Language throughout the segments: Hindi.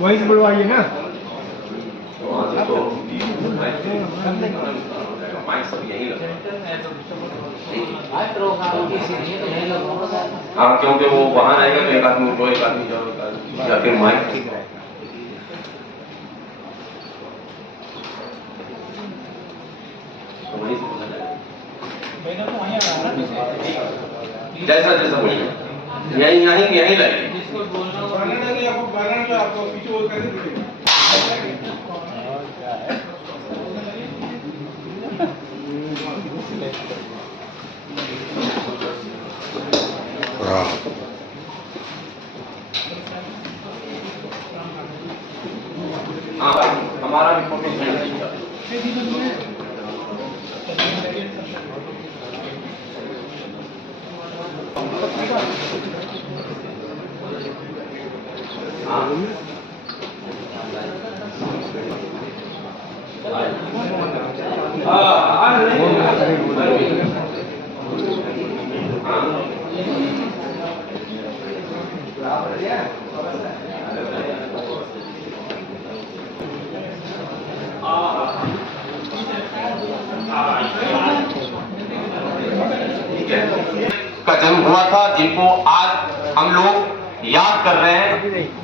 वही से बुलवाइए ना। हाँ, क्योंकि वो वहां रहेगा तो एक आदमी उठो, एक आदमी जाओ, या फिर माइक ठीक है। जैसा जैसा बोलिए, यहीं लाइए। आपको पीछे वो कैसे दिखेगा? हाँ, हमारा भी फोटो का जन्म हुआ था, जिनको आज हम लोग याद कर रहे हैं।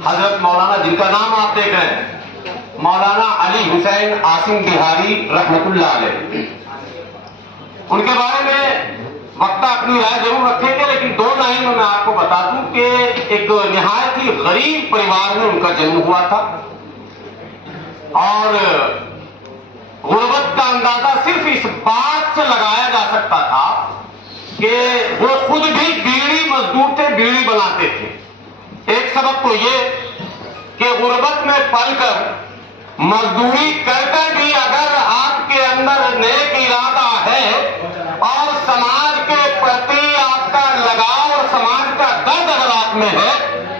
हजरत मौलाना, जिनका नाम आप देख रहे हैं, मौलाना अली हुसैन आसिम बिहारी रहमतुल्लाह अलैह। उनके बारे में वक्ता अपनी राय जरूर रखेंगे, लेकिन दो लाइन में मैं आपको बता दूं कि एक निहायत ही गरीब परिवार में उनका जन्म हुआ था और गुर्बत का अंदाजा सिर्फ इस बात से लगाया जा सकता था कि वो खुद भी बीड़ी मजदूर थे, बीड़ी बनाते थे। एक सबब तो ये कि गुर्बत में पलकर मजदूरी करके भी अगर आपके अंदर नेक इरादा है और समाज के प्रति आपका लगाव और समाज का दर्द अगर आप में है,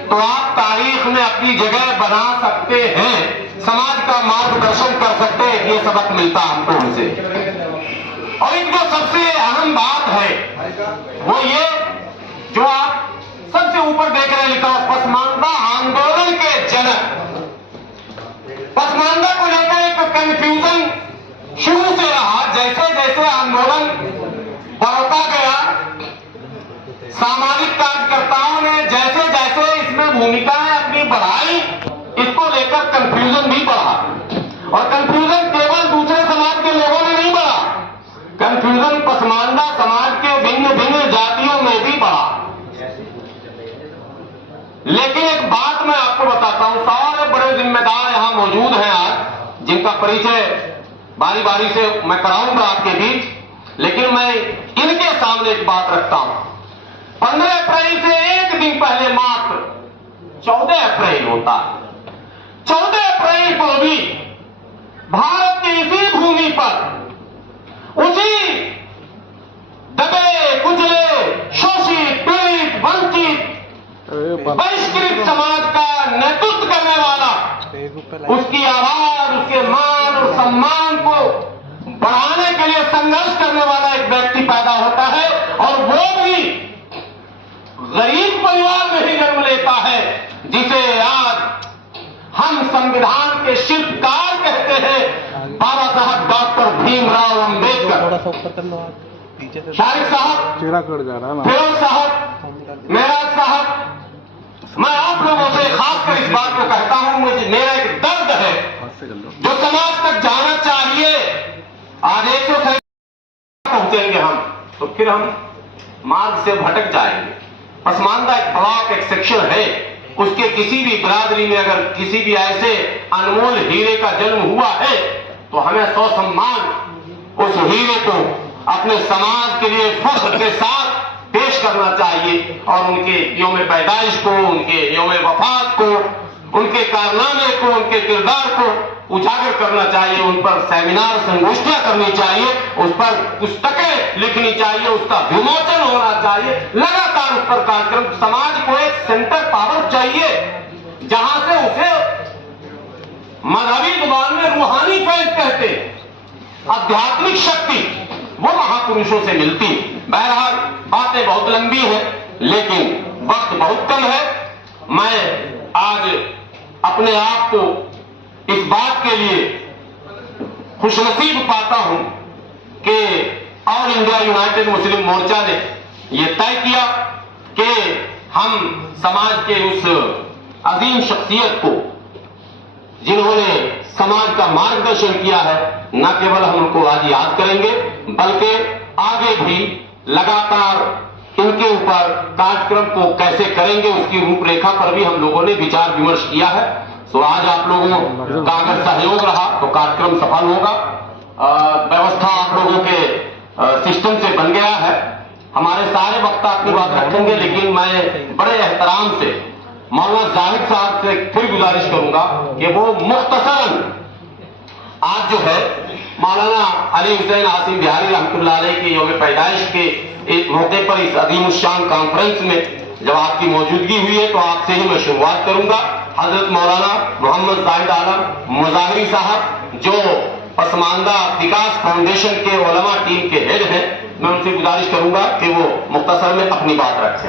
तो आप तारीख में अपनी जगह बना सकते हैं, समाज का मार्गदर्शन कर सकते हैं। ये सबक मिलता हमको उनसे। और एक जो सबसे अहम बात है वो ये, जो आप सबसे ऊपर देख रहे हैं लिखा हुआ, पसमानदा आंदोलन के जनक। पसमानदा को लेकर एक कंफ्यूजन शुरू से रहा। जैसे जैसे आंदोलन बढ़ता गया, सामाजिक कार्यकर्ताओं ने जैसे जैसे इसमें भूमिकाएं अपनी बढ़ाई, इसको लेकर कंफ्यूजन भी बढ़ा। और कंफ्यूजन केवल दूसरे समाज के लोगों में नहीं बढ़ा, कंफ्यूजन पसमानदा समाज के भिन्न भिन्न जातियों में भी बढ़ा। लेकिन एक बात मैं आपको बताता हूं, सारे बड़े जिम्मेदार यहां मौजूद हैं आज, जिनका परिचय बारी बारी से मैं कराऊंगा आपके बीच, लेकिन मैं इनके सामने एक बात रखता हूं। 15 अप्रैल से एक दिन पहले मात्र 14 अप्रैल होता है। 14 अप्रैल को भी भारत की इसी भूमि पर उसी दबे कुचले, शोषित, पीड़ित, वंचित, बहिष्कृत समाज का नेतृत्व करने वाला, उसकी आवाज, उसके मान और सम्मान को बढ़ाने के लिए संघर्ष करने वाला एक व्यक्ति पैदा होता है, और वो भी गरीब परिवार में ही जन्म लेता है, जिसे आज हम संविधान के शिल्पकार कहते हैं, बाबा साहब डॉक्टर भीमराव अंबेडकर। शारिक साहब, फिरोज साहब, मेराज साहब, मैं आप लोगों से खासकर इस बात को कहता हूं, मुझे मेरा एक दर्द है जो समाज तक जाना चाहिए। आज 100 पहुंचेंगे हम तो फिर हम मार्ग से भटक जाएंगे। पसमानदा एक ब्लॉक, एक सेक्शन है, उसके किसी भी बिरादरी में अगर किसी भी ऐसे अनमोल हीरे का जन्म हुआ है, तो हमें ससम्मान उस हीरे को अपने समाज के लिए फख्र के साथ पेश करना चाहिए, और उनके यौम पैदाइश को, उनके यौम वफात को, उनके कारनामे को, उनके किरदार को उजागर करना चाहिए। उन पर सेमिनार, संगोष्ठियां करनी चाहिए, उस पर पुस्तकें लिखनी चाहिए, उसका विमोचन होना चाहिए, लगातार उस पर कार्यक्रम। समाज को एक सेंटर पावर चाहिए जहां से उसे मजहबी जुबान में रूहानी फैज कहते हैं, आध्यात्मिक शक्ति वो महापुरुषों से मिलती है। बहरहाल बातें बहुत लंबी है, लेकिन वक्त बहुत कम है। मैं आज अपने आप को इस बात के लिए खुशनसीब पाता हूं कि ऑल इंडिया यूनाइटेड मुस्लिम मोर्चा ने यह तय किया कि हम समाज के उस अजीम शख्सियत को जिन्होंने समाज का मार्गदर्शन किया है, न केवल हम उनको आज याद करेंगे बल्कि आगे भी लगातार इनके ऊपर कार्यक्रम को कैसे करेंगे उसकी रूपरेखा पर भी हम लोगों ने विचार विमर्श किया है। तो आज आप लोगों का अगर सहयोग रहा तो कार्यक्रम सफल होगा। व्यवस्था आप लोगों के सिस्टम से बन गया है। हमारे सारे वक्ता अपनी बात रखेंगे, लेकिन मैं बड़े एहतराम से मौलाना जाहिद साहब से फिर गुजारिश करूंगा कि वो मुख्तसरन आज जो है मौलाना अली हुसैन आसिम बिहारी रहमतुल्लाह अलैह के यौम पैदाइश के एक मौके पर इस अजीम शान कॉन्फ्रेंस में जब आपकी मौजूदगी हुई है तो आपसे ही मैं शुरुआत करूंगा। हजरत मौलाना मोहम्मद जाहिद आलम मुजाहिरी साहब जो पसमानदा विकास फाउंडेशन के उलमा टीम के हेड हैं, मैं उनसे गुजारिश करूंगा कि वो मुख्तसर में अपनी बात रखें।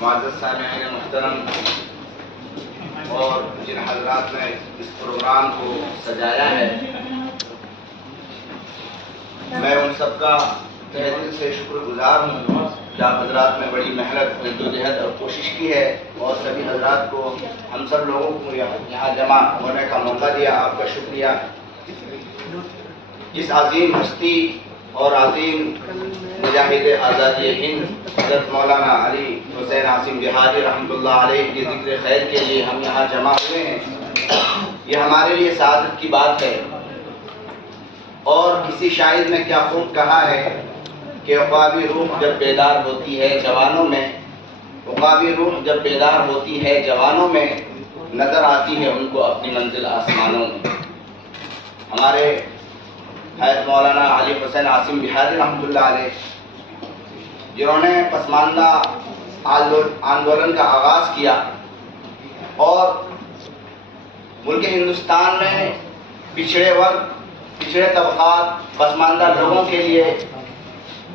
मुअज़्ज़ज़ सामिईन मुहतरम और जिन हज़रात ने इस प्रोग्राम को सजाया है, मैं उन सबका तहे दिल से शुक्रगुजार हूँ कि आप हज़रात ने बड़ी मेहनत जद्दोजहद और कोशिश की है और सभी हज़रात को, हम सब लोगों को यहाँ जमा होने का मौका दिया। आपका शुक्रिया। जिस अजीम हस्ती और अजीम मुजाहिद आज़ादी हिंद हज़रत मौलाना अली हुसैन आसिम बिहारी रहमतुल्लाह अलैह के ज़िक्र खैर के लिए हम यहाँ जमा हुए हैं, ये हमारे लिए सादत की बात है। और किसी शायर ने क्या खूब कहा है कि उक़ाबी रूह जब बेदार होती है जवानों में, उक़ाबी रूह जब बेदार होती है जवानों में, नज़र आती है उनको अपनी मंजिल आसमानों में। हमारे हज़रत मौलाना अली हुसैन आसिम बिहारी रहमतुल्लाह अलैह जिन्होंने पसमानदा आंदोलन का आगाज़ किया और मुल्क हिंदुस्तान में पिछड़े वर्ग, पिछड़े तबक़ात, पसमानदा लोगों के लिए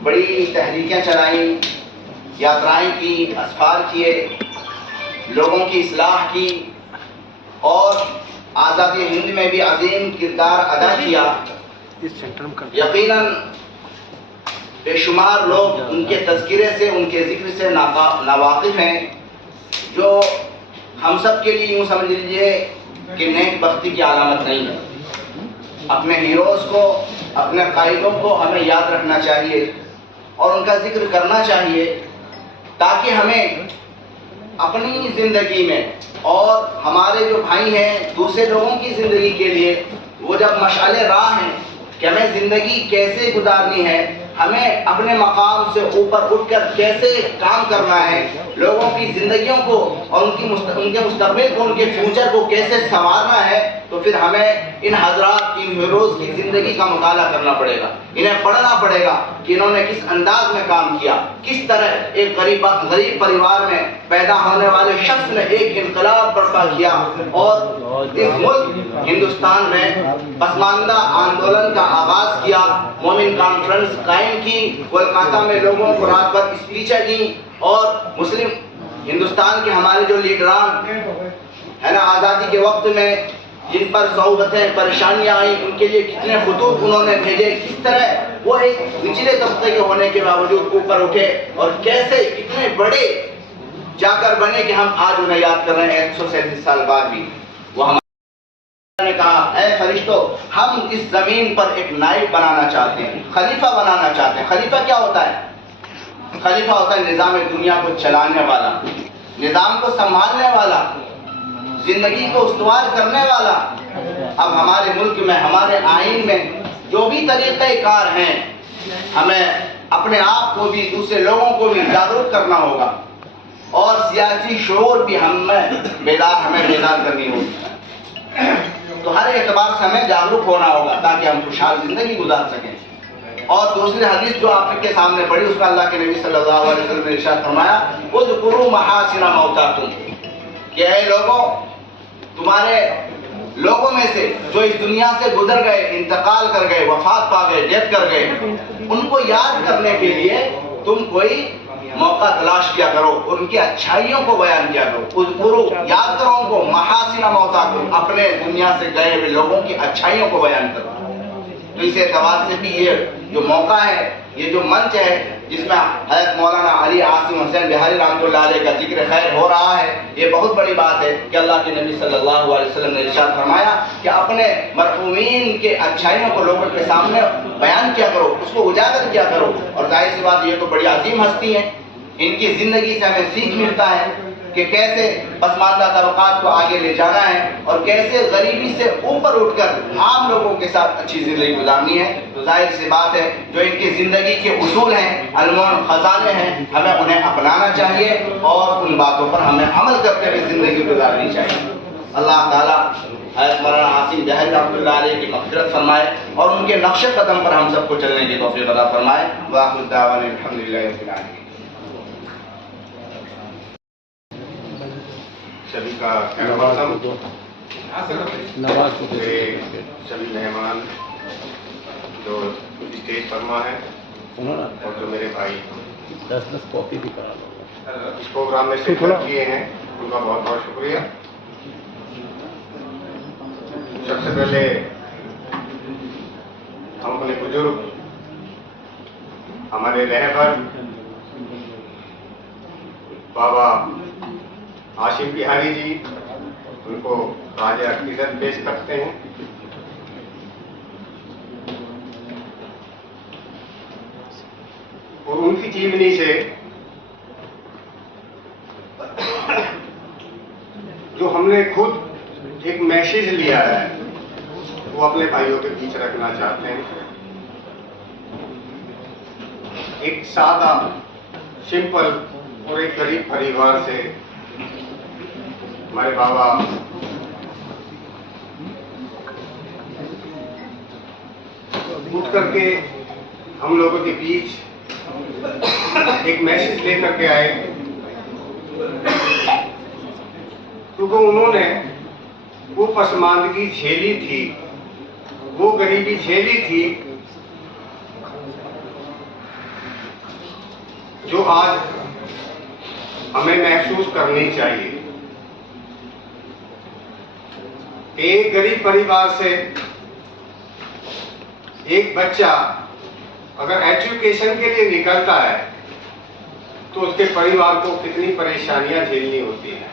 बड़ी तहरीकें चलाई, यात्राएं की, असफार किए, लोगों की इस्लाह की और आज़ादी हिंद में भी अजीम किरदार अदा किया। यकीनन बेशुमार लोग उनके तज़किरे से, उनके ज़िक्र से नावाकिफ़ हैं, जो हम सब के लिए यूँ समझ लीजिए कि नेक बख्ती की अलामत नहीं है। अपने हीरोज़ को, अपने कायदों को हमें याद रखना चाहिए और उनका जिक्र करना चाहिए, ताकि हमें अपनी ज़िंदगी में और हमारे जो भाई हैं दूसरे लोगों की ज़िंदगी के लिए वो जब मशाले राह हैं कि हमें ज़िंदगी कैसे गुजारनी है, हमें अपने मकाम से ऊपर उठकर कैसे काम करना है, लोगों की ज़िंदगियों को और उनके मुस्तक़बिल को, उनके फ्यूचर को कैसे संवारना है, तो फिर हमें इन हज़रात, इन हीरोज़ की ज़िंदगी का मुताला करना पड़ेगा, इन्हें पढ़ना पड़ेगा कि इन्होंने किस अंदाज में काम किया, किस तरह एक गरीब परिवार में पैदा होने वाले शख्स ने एक इनकलाब बर्पा किया और इस मुल्क हिंदुस्तान में पसमानदा आंदोलन का आगाज़ किया, मोमिन कॉन्फ्रेंस कायम की, कोलकाता में लोगों को रात भर स्पीचें दी और मुस्लिम हिंदुस्तान के हमारे जो लीडरान है ना, आज़ादी के वक्त में जिन पर सौबतें परेशानियां आई, उनके लिए कितने खुतूत उन्होंने भेजे, किस तरह वो एक निचले तबके के होने के बावजूद ऊपर उठे और कैसे कितने बड़े जाकर बने कि हम आज उन्हें याद कर रहे हैं 137 साल बाद भी। वो हमारे ने कहा, ऐ फरिश्तों, हम इस जमीन पर एक नाइब बनाना चाहते हैं, खलीफा बनाना चाहते हैं। खलीफा क्या होता है? खलीफा होता है निज़ाम दुनिया को चलाने वाला, निज़ाम को संभालने वाला, जिंदगी को उस्तवार करने वाला। अब हमारे मुल्क में, हमारे आइन में जो भी तरीक़े कार हैं, हमें अपने आप को भी, दूसरे लोगों को भी जागरूक करना होगा और सियासी शऊर भी हमें बेदार करनी होगी। तो हर एतबार से हमें जागरूक होना होगा ताकि हम खुशहाल जिंदगी गुजार सकें। और दूसरी हदीस जो आपके सामने पढ़ी उसमें अल्लाह के नबी सल्लल्लाहु अलैहि वसल्लम ने इरशाद फरमाया, उज़कुरू महासिना मौताकुम, कि ऐ लोगों, तुम्हारे लोगों में से जो इस दुनिया से गुजर गए, इंतकाल कर गए, वफात पा गए, डेथ कर गए, उनको याद करने के लिए तुम कोई मौका तलाश किया करो, उनकी अच्छाइयों को बयान किया करो। उज़कुरू, याद करो उनको, महासिना मौताकुम, अपने दुनिया से गए हुए लोगों की अच्छाइयों को बयान करो। तो इस एतबार से भी ये जो मौका है, ये जो मंच है, जिसमें हज़रत मौलाना अली आसिम हुसैन बिहारी रहमतुल्लाह अलैह का जिक्र खैर हो रहा है, ये बहुत बड़ी बात है कि अल्लाह के नबी सल्लल्लाहु अलैहि वसल्लम ने इरशाद फरमाया कि अपने मरहूमीन के अच्छाइयों को लोगों के सामने बयान किया करो, उसको उजागर किया करो। और जाहिर सी बात, ये तो बड़ी अजीम हस्ती है, इनकी जिंदगी से हमें सीख मिलता है कि कैसे पसमानदा तबकात को आगे ले जाना है और कैसे गरीबी से ऊपर उठकर आम लोगों के साथ अच्छी जिंदगी गुजारनी है। तो जाहिर सी बात है, जो इनकी जिंदगी के उसूल हैं, अलमोल खजाने हैं, हमें उन्हें अपनाना चाहिए और उन बातों पर हमें अमल करते हुए जिंदगी गुजारनी चाहिए। अल्लाह ताला हज़रत मौलाना आसिम बिहारी रहमतुल्लाह अलैह की मग़फ़िरत फरमाए और उनके नक्श कदम पर हम सबको चलने की तौफ़ीक़ अता फरमाए। वाखिर दावाना अल्हम्दुलिल्लाहि रब्बिल आलमीन। सभी का सभी मेहमान जो स्टेज फरमा है और जो मेरे भाई 10 कॉपी भी करा लो। इस प्रोग्राम में शिरकत किए हैं, उनका बहुत बहुत शुक्रिया। सबसे पहले हम अपने बुजुर्ग, हमारे रहबर बाबा आसिम बिहारी जी, उनको राज अकीदत पेश करते हैं। और उनकी जीवनी से जो हमने खुद एक मैसेज लिया है, वो अपने भाइयों के बीच रखना चाहते हैं। एक सादा, सिंपल और एक गरीब परिवार से हमारे बाबा उठ करके हम लोगों के बीच एक मैसेज लेकर के आए, क्योंकि उन्होंने वो पसमानदगी झेली थी, वो गरीबी झेली थी, जो आज हमें महसूस करनी चाहिए। एक गरीब परिवार से एक बच्चा अगर एजुकेशन के लिए निकलता है तो उसके परिवार को कितनी परेशानियां झेलनी होती हैं।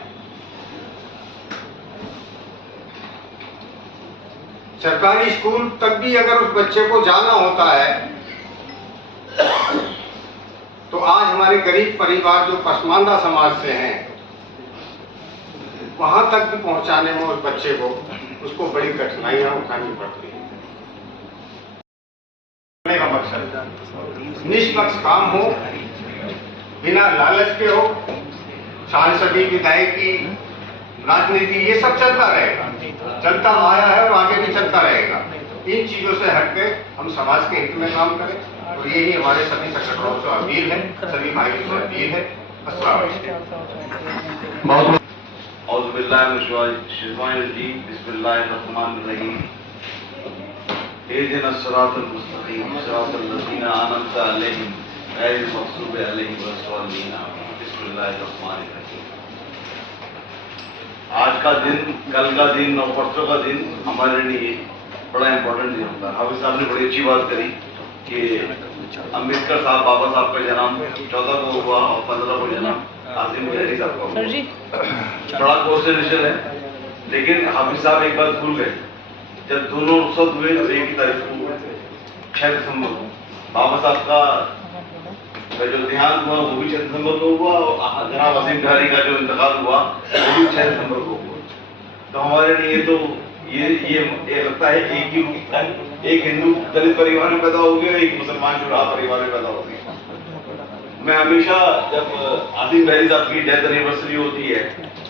सरकारी स्कूल तक भी अगर उस बच्चे को जाना होता है तो आज हमारे गरीब परिवार जो पसमानदा समाज से हैं, वहां तक भी पहुंचाने में उस बच्चे को, उसको बड़ी कठिनाइयां उठानी पड़ती हैं। का मकसद निष्पक्ष काम हो, बिना लालच के हो, सांसदी, विधायकी, राजनीति, ये सब चलता रहेगा, चलता आया है और आगे भी चलता रहेगा। इन चीजों से हटके हम समाज के हित में काम करें, और यही हमारे सभी संगठनों से अपील है, सभी भाइयों से अपील है। अस्सलाम वालेकुम। बिस्मिल्लाहिर्रहमानिर्रहीम। इहदिना सिरातल मुस्तकीम सिरातल लज़ीना अनअमता अलैहिम गैरिल मग़ज़ूबि अलैहिम वलद्दाल्लीन। बिस्मिल्लाहिर्रहमानिर्रहीम। आज का दिन, कल का दिन और परसों का दिन हमारे लिए बड़ा इम्पोर्टेंट दिन होता है। हाफिज साहब ने बड़ी अच्छी बात करी कि अम्बेडकर साहब, बाबा साहब का जन्म 14 को हुआ और 15 को जन्म आसिम बिहारी साहब का हुआ। बड़ा कोऑर्डिनेशन है, लेकिन हाफिज साहब एक बात भूल गए। जब दोनों रुखसत हुए तो 1 तारीख को 6 दिसंबर को बाबा साहब का जो देहांत हुआ वो भी 6 दिसंबर को हुआ, और जनाब आसिम बिहारी का जो इंतकाल हुआ वो भी 6 दिसंबर को हुआ। तो हमारे लिए तो ये लगता है एक ही रूप है। एक हिंदू दलित परिवार में पैदा हो गया, एक मुसलमान चुराह परिवार में पैदा हो गया। मैं हमेशा जब आसिम बिहारी साहब की डेथ एनिवर्सरी होती है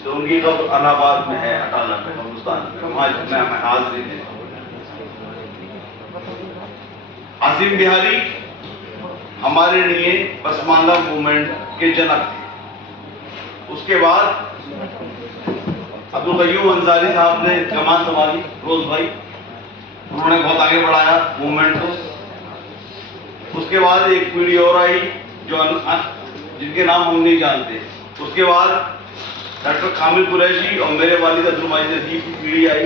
तो उनकी कब्र अलाहाबाद में है, अटाला में, हिंदुस्तान में, वहाँ मैं हाजिर है। आसिम बिहारी हमारे लिए पसमानदा मूवमेंट के जनक थे। उसके बाद अब्दुल कयूम अंसारी साहब ने जमात संभाली, रोज भाई, उन्होंने बहुत आगे बढ़ाया मूवमेंट को। उसके बाद एक पीढ़ी और आई जो जिनके नाम हम नहीं जानते। उसके बाद डॉक्टर कामिल कुरैशी और मेरे वालिद अब्दुल मजीद नजीब की पीढ़ी आई,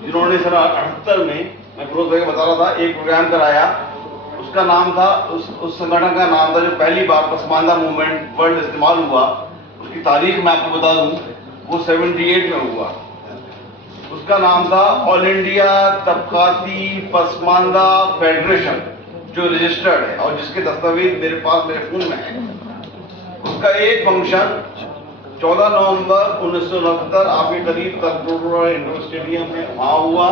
जिन्होंने सन 78 में, मैं फिरोज भाई को बता रहा था, एक प्रोग्राम कराया। उसका नाम था, उस संगठन का नाम था जो पहली बार पसमानदा मूवमेंट वर्ल्ड इस्तेमाल हुआ, उसकी तारीख मैं आपको बता दूं, वो 78 में हुआ। उसका नाम था ऑल इंडिया तबकाती पसमानदा फेडरेशन, जो रजिस्टर्ड है और जिसके दस्तावेज मेरे पास मेरे फोन में है। उसका एक फंक्शन 14 नवंबर 1969 आपके करीब तकरोड़ इंडोर स्टेडियम में वहां हुआ,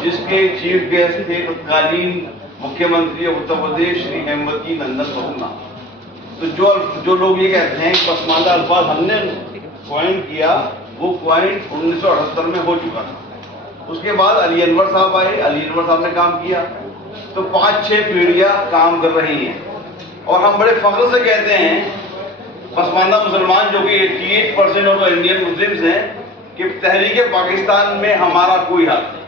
जिसके चीफ गेस्ट थे तत्कालीन मुख्यमंत्री उत्तर प्रदेश श्री हेमवती नंदन बहुगुणा। तो जो लोग ये कहते हैं पसमानदा अल्फाज हमने क्वाइन किया, वो क्वाइन 1978 में हो चुका था। उसके बाद अली अनवर साहब आए, अली अनवर साहब ने काम किया। तो 5-6 पीढ़ियां काम कर रही हैं और हम बड़े फख्र से कहते हैं पसमानदा मुसलमान, जो कि 88% ऑफ इंडियन मुस्लिम्स हैं, कि तहरीक पाकिस्तान में हमारा कोई हाथ नहीं।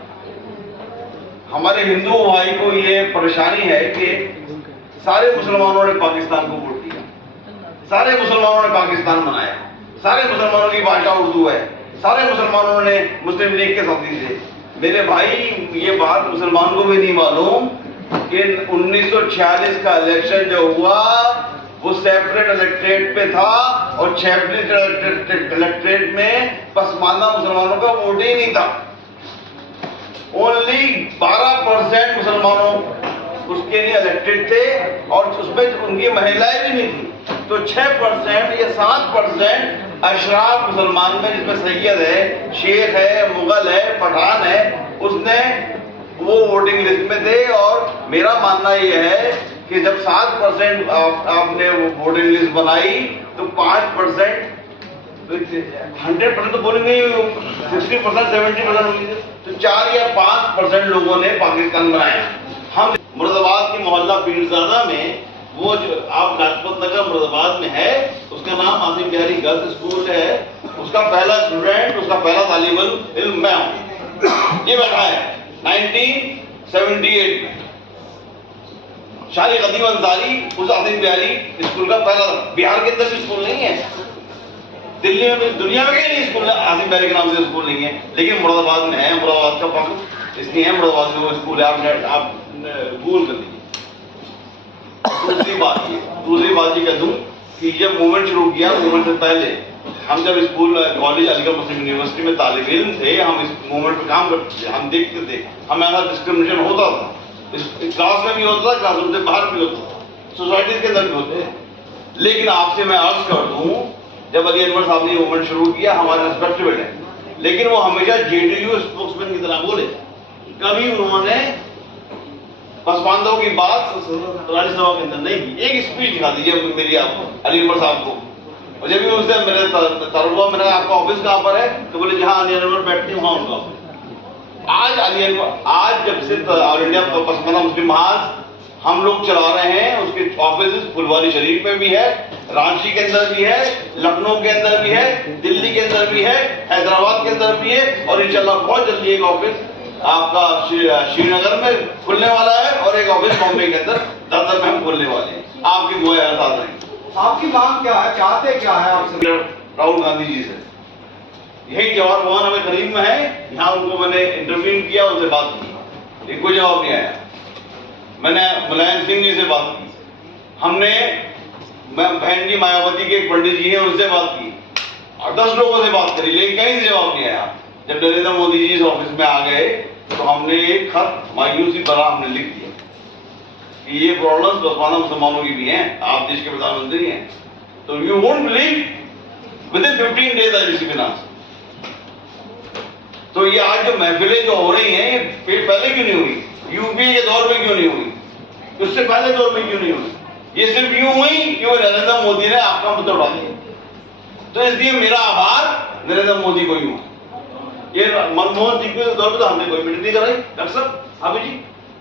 हमारे हिंदू भाई को ये परेशानी है कि सारे मुसलमानों ने पाकिस्तान को वोट दिया, सारे मुसलमानों ने पाकिस्तान बनाया, सारे मुसलमानों की भाषा उर्दू है, सारे मुसलमानों ने मुस्लिम लीग के साथी थे। मेरे भाई, ये बात मुसलमान को भी नहीं मालूम कि 1946 का इलेक्शन जो हुआ वो सेपरेट इलेक्ट्रेट पे था और सेपरेट इलेक्ट्रेट में पसमानदा मुसलमानों का वोट ही नहीं था। ओनली 12% मुसलमानों उसके लिए इलेक्टेड थे और उसमें उनकी महिलाएं भी नहीं थी। तो 6% या 7% अशराफ मुसलमान में, जिसमें सैयद है, शेख है, मुगल है, पठान है, उसने वो वोटिंग लिस्ट में थे। और मेरा मानना यह है कि जब 7% आपने वो वोटिंग लिस्ट बनाई तो 5%, 100% तो बोलेंगे, 60%, 70% होगी, तो 4 या 5% लोगों ने पाकिस्तान बनाया। हम मुरादाबाद की मोहल्ला पीरजादा में, वो जो आप लाजपत नगर मुरादाबाद में है, उसका नाम आसिम बिहारी गर्ल्स स्कूल है। उसका पहला स्टूडेंट, उसका पहला तालिब इल्म मैं हूं। ये बैठा है 1978 में। शाही कदीम अंसारी उस आसिम बिहारी स्कूल का पहला, बिहार के अंदर भी स्कूल नहीं है, दिल्ली में भी, दुनिया में कहीं नहीं स्कूल आसिम बिहारी के नाम से स्कूल नहीं है, लेकिन मुरादाबाद में है। मुरादाबाद का पक्ष इसलिए है, मुरादाबाद में वो स्कूल है, आप गूगल कर लीजिए। दूसरी बात ये कह दूं कि जब मूवमेंट शुरू किया, मूवमेंट से पहले हम जब स्कूल कॉलेज अलीगढ़ मुस्लिम यूनिवर्सिटी में तालिब इल्म थे, हम इस मूवमेंट पे काम करते थे, हम देखते थे, हमारा डिस्क्रिमिनेशन होता था, इस क्लास में भी होता था, क्लासरूम से बाहर भी होता था, सोसाइटी के अंदर भी होते हैं। लेकिन आपसे मैं अर्ज कर दूं, जब अली अनवर साहब ने मूवमेंट शुरू किया, हमारे रिस्पेक्टेबल है, लेकिन वो हमेशा जेडीयू स्पोक्समैन की तरह बोले। कभी उन्होंने पसमानदाओं की बात राज्यसभा के अंदर नहीं की। एक स्पीच दिखा दीजिए मेरी आपको, अली अनवर साहब को। और जब भी उनसे मेरे तरुआ, मैंने आपका ऑफिस कहाँ पर है, तो बोले जहां अली अनवर बैठते हैं वहां उनका ऑफिस। आज अली अनवर, आज जब से ऑल इंडिया पसमानदा मुस्लिम महाज हम लोग चला रहे हैं, उसके ऑफिस फुलवारी शरीफ में भी है, रांची के अंदर भी है, लखनऊ के अंदर भी है, दिल्ली के अंदर भी है, हैदराबाद के अंदर भी है, और इंशाल्लाह बहुत जल्दी एक ऑफिस आपका श्रीनगर में खुलने वाला है और एक ऑफिस बॉम्बे के अंदर दादर में हम खोलने वाले हैं। आपकी दुआ साथ रहेंगे। आपकी मांग क्या है, चाहते क्या है आपसे? राहुल गांधी जी से, यही जवाहर भवन हमें करीब में है, यहाँ उनको मैंने इंटरव्यू किया, उनसे बात की, कोई जवाब नहीं आया। मैंने मुलायम सिंह जी से बात की, हमने बहन जी मायावती के एक पंडित जी हैं, उनसे बात की, और 10 लोगों से बात करी, लेकिन कहीं से जवाब नहीं आया। जब नरेंद्र मोदी जी इस ऑफिस में आ गए तो हमने एक खत मायूसी भरा हमने लिख दिया कि ये प्रॉब्लम पसमानदा मुसलमानों की भी हैं, आप देश के प्रधानमंत्री हैं, तो you won't believe with in 15 days I receive an answer. तो ये आज जो महफिलें जो हो रही हैं, ये पहले क्यों नहीं हुई? यूपीए के दौर में क्यों नहीं हुई? उससे पहले दौर में क्यों नहीं हुई? ये सिर्फ यूं हुई कि वो नरेंद्र मोदी ने आपका मुद्दा उठा दिया। तो इसलिए मेरा आभार नरेंद्र मोदी को ही हुआ। ये मनमोहन सिंह के दौर में तो हमने कोई मीटिंग नहीं कराई, डॉक्टर साहब, अभी जी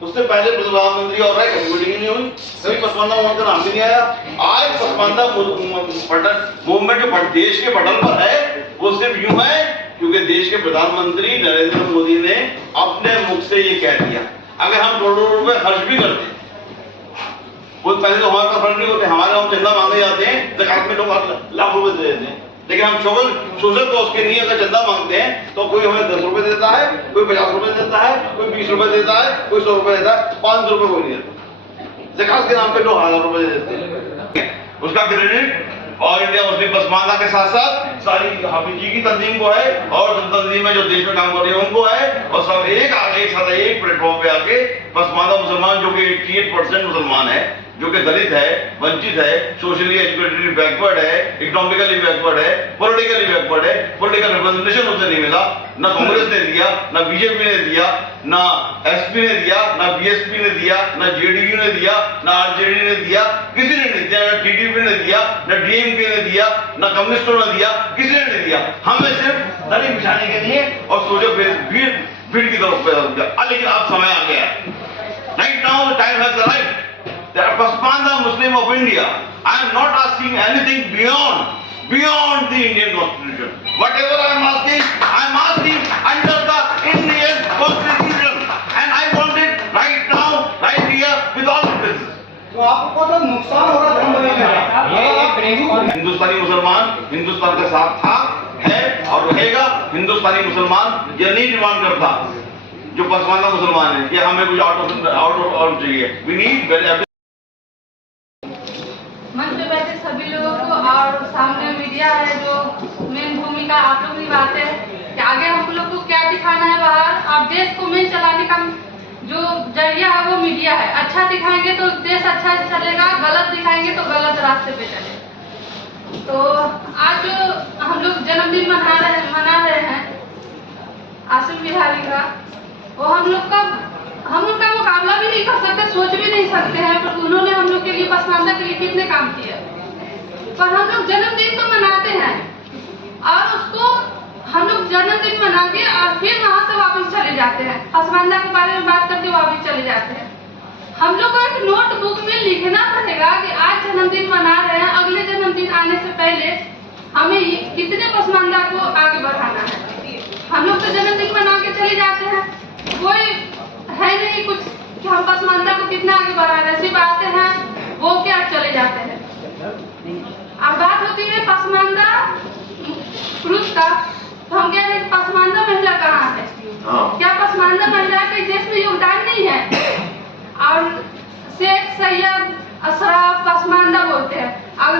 उससे पहले प्रधानमंत्री और रहे, कभी मीटिंग नहीं हुई, कभी पसमानदा मूवमेंट का नाम भी नहीं आया। आज पसमानदा मूवमेंट जो देश के पटल पर है वो सिर्फ यूं है क्योंकि देश के प्रधानमंत्री नरेंद्र मोदी ने अपने मुख से ये कह दिया। अगर हम करोड़ों रुपए खर्च भी करते, वो पहले तो हमारे पास फंड नहीं होते, हमारे हम चंदा मांगने जाते हैं, ज़कात में लोग लाख रुपए दे देते हैं, लेकिन हम सोशल कॉज के लिए अगर चंदा मांगते हैं तो कोई हमें 10 रुपए देता है, कोई 50 रुपए देता है, कोई 20 रुपए देता है, कोई 100 रुपए देता है, 500 रुपए कोई नहीं देता। ज़कात के नाम पे लोग 1000 रुपए दे देते हैं। उसका credit all India Muslim Pasmanda के साथ साथ सारी हाफिज जी की तंजीम को है और तंजीम है जो देश में काम कर रही है उनको है, और सब एक साथ एक प्लेटफॉर्म पे आके पसमानदा मुसलमान जो कि 88% मुसलमान है, जो कि दलित है, वंचित है, सोशली एजुकेटली बैकवर्ड है, इकोनॉमिकली बैकवर्ड है, पॉलिटिकली बैकवर्ड है, पॉलिटिकल रिप्रेजेंटेशन उसे नहीं मिला, ना कांग्रेस ने दिया, ना बीजेपी ने दिया, ना एसपी ने दिया, ना बीएसपी ने दिया, ना जेडीयू ने दिया, ना आरजेडी ने दिया, किसी ने नहीं दिया, ना टीडीपी ने दिया, ना डीएमके ने दिया, ना कम्युनिस्टों ने दिया, किसी ने नहीं दिया। हमें सिर्फ दरी बिछाने के लिए और सोचो भीड़ की तरफ पे। लेकिन अब समय आ गया, right now the time has arrived that Pasmanda Muslim of India, I am not asking anything beyond the Indian Constitution. Whatever I am asking under the Indian Constitution, and I want it right now, right here, with all the business. तो आपको तो नुकसान हो रहा धर्म बदलने। हिंदुस्तानी मुसलमान हिंदुस्तान का साथ था, है और रहेगा। हिंदुस्तानी मुसलमान ये नहीं डिमांड करता जो पसमानदा मुसलमान है, ये हमें कुछ आउट ऑफ चाहिए। We need मंच पे बैठे सभी लोगों को और सामने मीडिया है जो मेन भूमिका आप लोग निभाते हैं कि आगे हम लोग को क्या दिखाना है बाहर, और देश को मेन चलाने का जो जरिया है वो मीडिया है। अच्छा दिखाएंगे तो देश अच्छा चलेगा, गलत दिखाएंगे तो गलत रास्ते पे चलेगा। तो आज जो हम लोग जन्मदिन मना रहे हैं आसिफ बिहारी का, वो हम लोग का मुकाबला भी नहीं कर सकते, सोच भी नहीं सकते हैं, पर उन्होंने हम लोग के लिए पसमानदा के लिए कितने काम किए। पर हम लोग जन्मदिन तो मनाते हैं और उसको हम लोग जन्मदिन मना के और फिर वहां से वापस चले जाते हैं, पसमानदा के बारे में बात करके वापस चले जाते हैं। हम लोग को एक नोटबुक में लिखना पड़ेगा कि आज जन्मदिन मना रहे हैं, अगले जन्मदिन आने से पहले हमें कितने पसमानदा को आगे बढ़ाना है। हम लोग तो जन्मदिन मना के चले जाते हैं, कोई है नहीं कुछ कि हम पसमानदा को कितना आगे बढ़ा रहे हैं, सिर्फ आते हैं वो क्या चले जाते हैं। अब बात होती है पसमानदा पुरुष का, तो हम कह रहे हैं पसमानदा महिला कहाँ है? क्या पसमानदा महिला के देश में योगदान नहीं है? और शेख सैयद अशराफ पसमानदा बोलते हैं, और